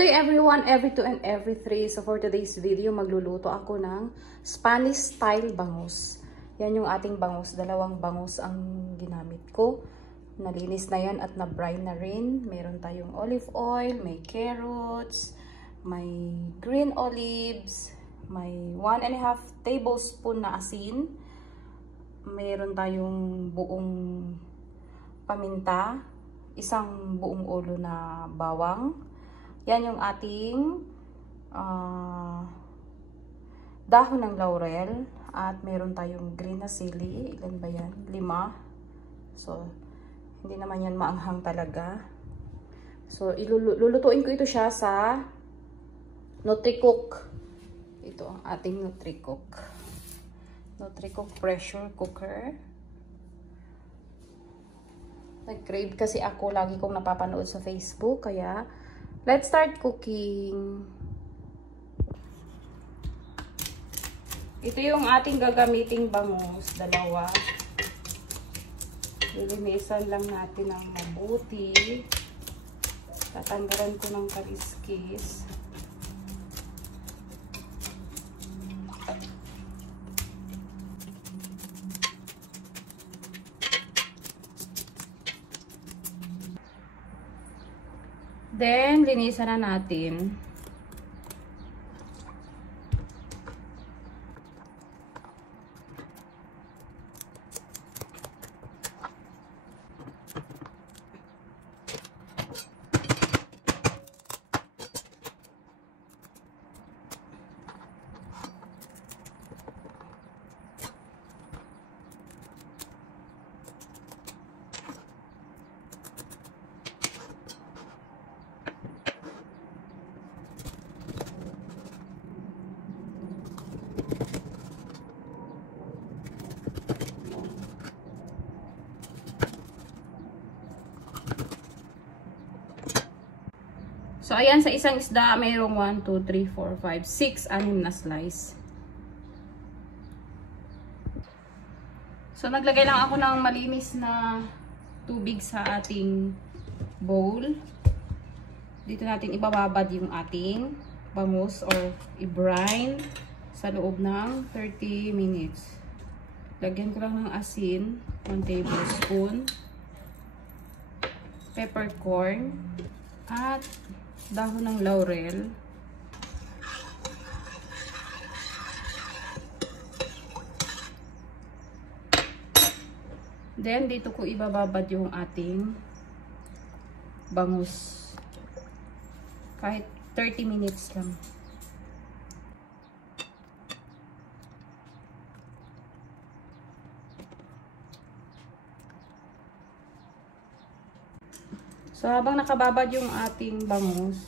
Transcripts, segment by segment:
day everyone, every 2 and every 3. So for today's video, magluluto ako ng Spanish style bangus. Yan yung ating bangus. Dalawang bangus ang ginamit ko. Nalinis na yan at na-brine na rin. Meron tayong olive oil, may carrots, may green olives, may 1½ tablespoon na asin. Meron tayong buong paminta, isang buong ulo na bawang. Yan yung ating dahon ng laurel. At meron tayong green na sili. Ilan ba yan? 5. So, hindi naman yan maanghang talaga. So, lulutuin ko ito siya sa NutriCook. Ito ang ating NutriCook. NutriCook pressure cooker. Nag-crave kasi ako, lagi kong napapanood sa Facebook, kaya let's start cooking. Ito yung ating gagamiting bangus, dalawa. Lilinisan lang natin ng mabuti. Tatanggalan ko ng kaliskis. Then, linisan na natin. So, ayan, sa isang isda, mayroong 1, 2, 3, 4, 5, 6, 6 na slice. So, naglagay lang ako ng malinis na tubig sa ating bowl. Dito natin ibababad yung ating bangus or i-brine sa loob ng 30 minutes. Lagyan ko lang ng asin, 1 tablespoon, peppercorn, at dahon ng laurel. Then, dito ko ibababad yung ating bangus. Kahit 30 minutes lang. So, habang nakababad yung ating bangus,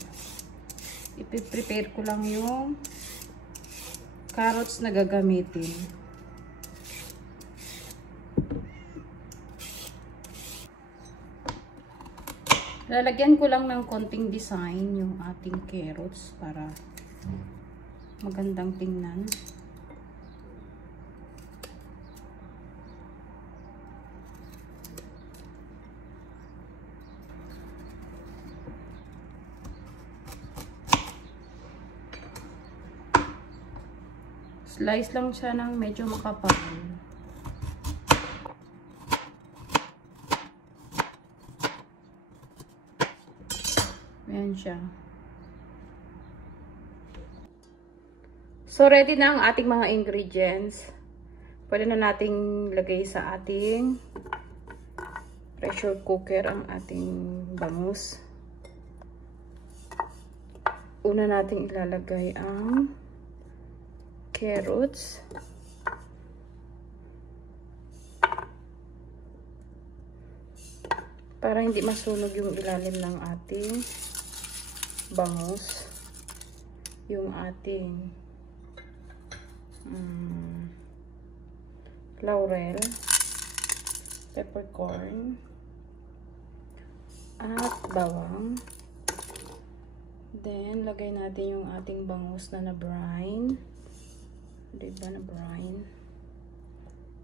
ipiprepare ko lang yung carrots na gagamitin. Lalagyan ko lang ng konting design yung ating carrots para magandang tingnan. Slice lang siya ng medyo makapal. Ayan siya. So, ready na ang ating mga ingredients. Pwede na nating lagay sa ating pressure cooker ang ating bangus. Una nating ilalagay ang carrots. Para hindi masunog yung ilalim ng ating bangus. Yung ating laurel, peppercorn, at bawang. Then, lagay natin yung ating bangus na na-brine. Diba na brine?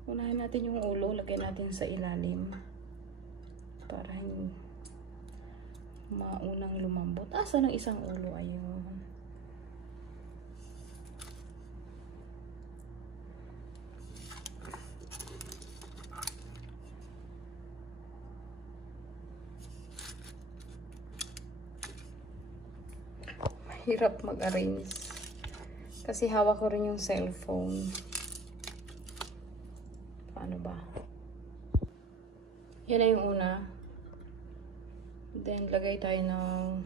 Unahin natin yung ulo, lagay natin sa ilalim para maunang lumambot. Asa ng isang ulo? Ayun. Mahirap mag-arrange. Kasi hawak ko rin yung cellphone. Paano ba? Yan na yung una. Then, lagay tayo ng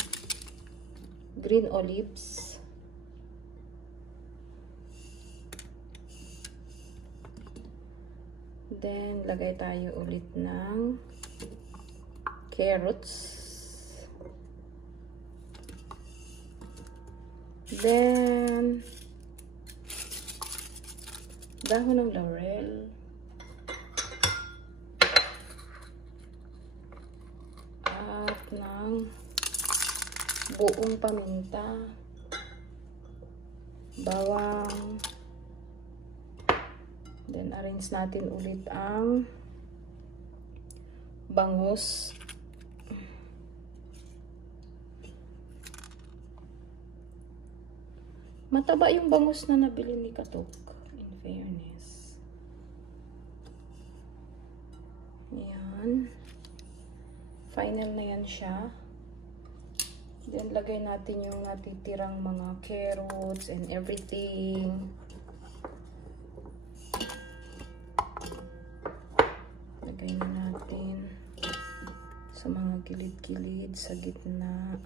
green olives. Then, lagay tayo ulit ng carrots. Then, dahon ng laurel. At ng buong paminta. Bawang. Then, arrange natin ulit ang bangus. Mataba yung bangus na nabili ni Katok, in fairness. Yan. Final na yan siya. Then, lagay natin yung natitirang mga carrots and everything. Lagay na natin sa mga gilid-gilid, sa gitna.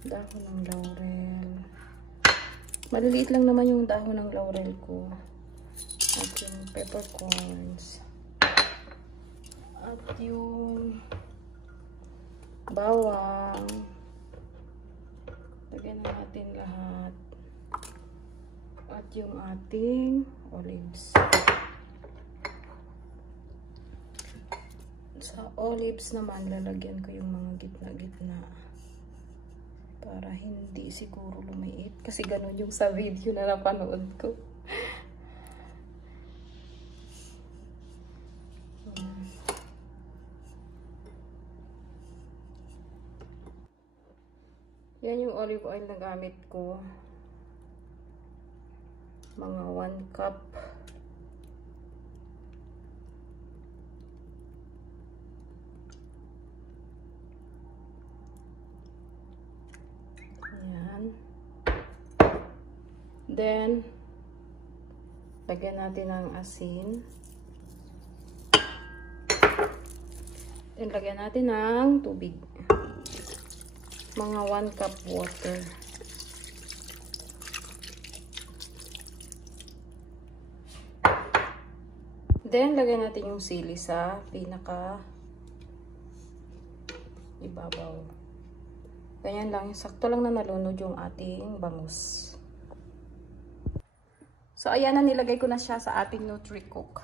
Dahon ng laurel. Maliliit lang naman yung dahon ng laurel ko. At yung peppercorns. At yung bawang. Lagyan natin lahat. At yung ating olives. Sa olives naman, lalagyan ko yung mga gitna-gitna. Para hindi siguro lumiit. Kasi ganun yung sa video na napanood ko. Yan yung olive oil na gamit ko. Mga 1 cup. Ayan. Then, lagyan natin ng asin. Then, lagyan natin ng tubig. Mga 1 cup water. Then, lagyan natin yung sili sa pinaka ibabaw. Ganyan lang. Sakto lang na nalunod yung ating bangus. So, ayan na. Nilagay ko na siya sa ating Nutri-Cook.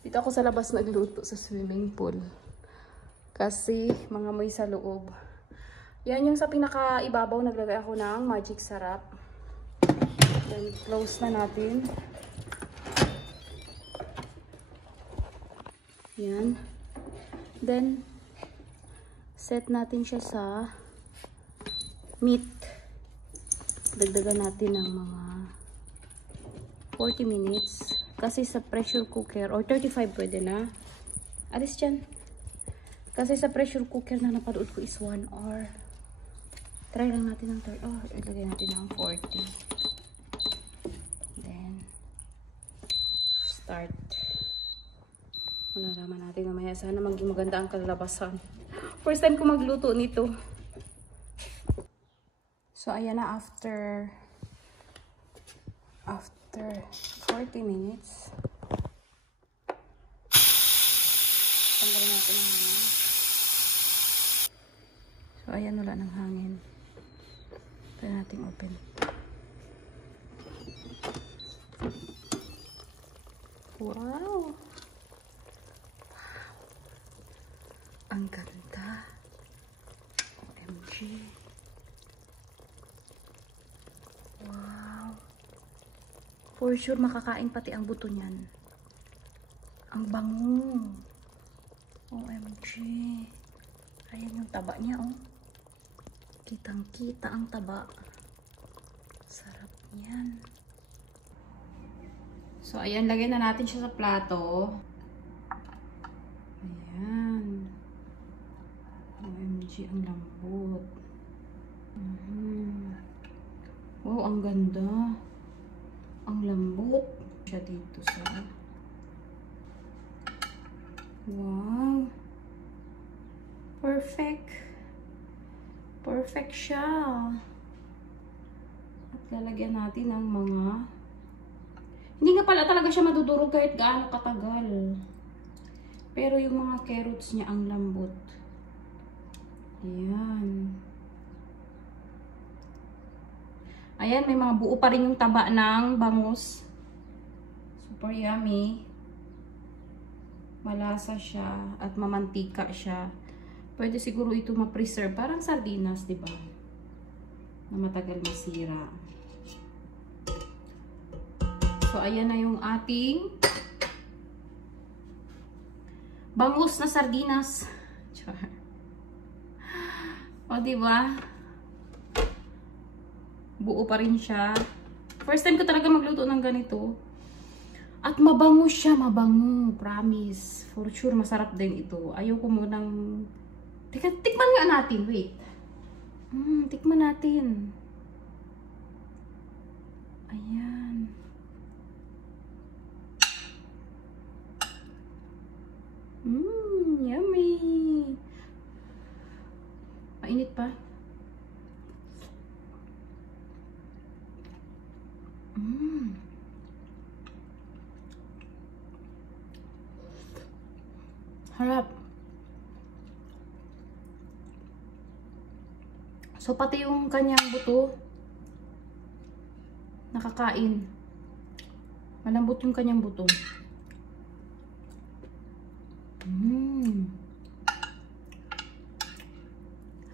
Dito ako sa labas nagluto sa swimming pool. Kasi, mga moy sa loob. Yan yung sa pinaka-ibabaw. Naglagay ako ng magic sarap. Then, close na natin. Yan. Then, set natin siya sa meat. Dagdagan natin ng mga 40 minutes. Kasi sa pressure cooker, or 35 pwede na. Alis dyan. Kasi sa pressure cooker na napanood ko is 1 hour. Try lang natin ng 3 hour. Ilagay natin ng 40. Then, start. Malalaman natin mamaya. Sana maging maganda ang kalabasan. First time ko magluto nito. So, ayan na after 40 minutes. Tanggalin natin ang hangin. So, ayan, wala ng hangin. Try natin open. Wow! Ang ganda. OMG. Wow. For sure, makakain pati ang buto niyan. Ang bango. OMG. Ayan yung taba niya, oh. Kitang-kita ang taba. Sarap niyan. So, ayan. Lagyan na natin siya sa plato. Ayan. OMG, ang lambot. Oh, ang ganda. Ang lambot. Siya dito sa... Wow. Perfect. Perfect siya. At lalagyan natin ng mga... Hindi nga pala talaga siya madudurog kahit gaano katagal. Pero yung mga carrots niya ang lambot. Ayan. Ayan, may mga buo pa rin yung taba ng bangus. Super yummy. Malasa siya at mamantika siya. Pwede siguro ito ma-preserve. Parang sardinas, di ba? Na matagal masira. So, ayan na yung ating bangus na sardinas. O, di ba? Buo pa rin siya. First time ko talaga magluto ng ganito. At mabango siya, mabango. Promise. For sure, masarap din ito. Ayoko munang... Tikman nga natin. Wait. Tikman natin. Ayan. Yummy. Mainit pa. Harap. So, pati yung kanyang buto, nakakain. Malambot yung kanyang buto.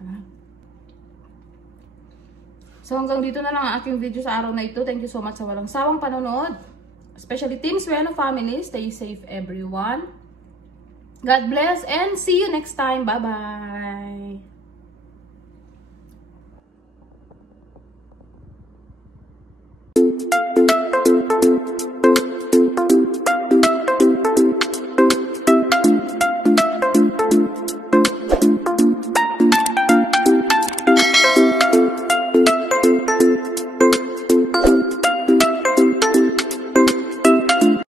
Harap. So, hanggang dito na lang ang aking video sa araw na ito. Thank you so much sa walang sawang panonood. Especially Team Sueno family. Stay safe, everyone. God bless and see you next time. Bye-bye.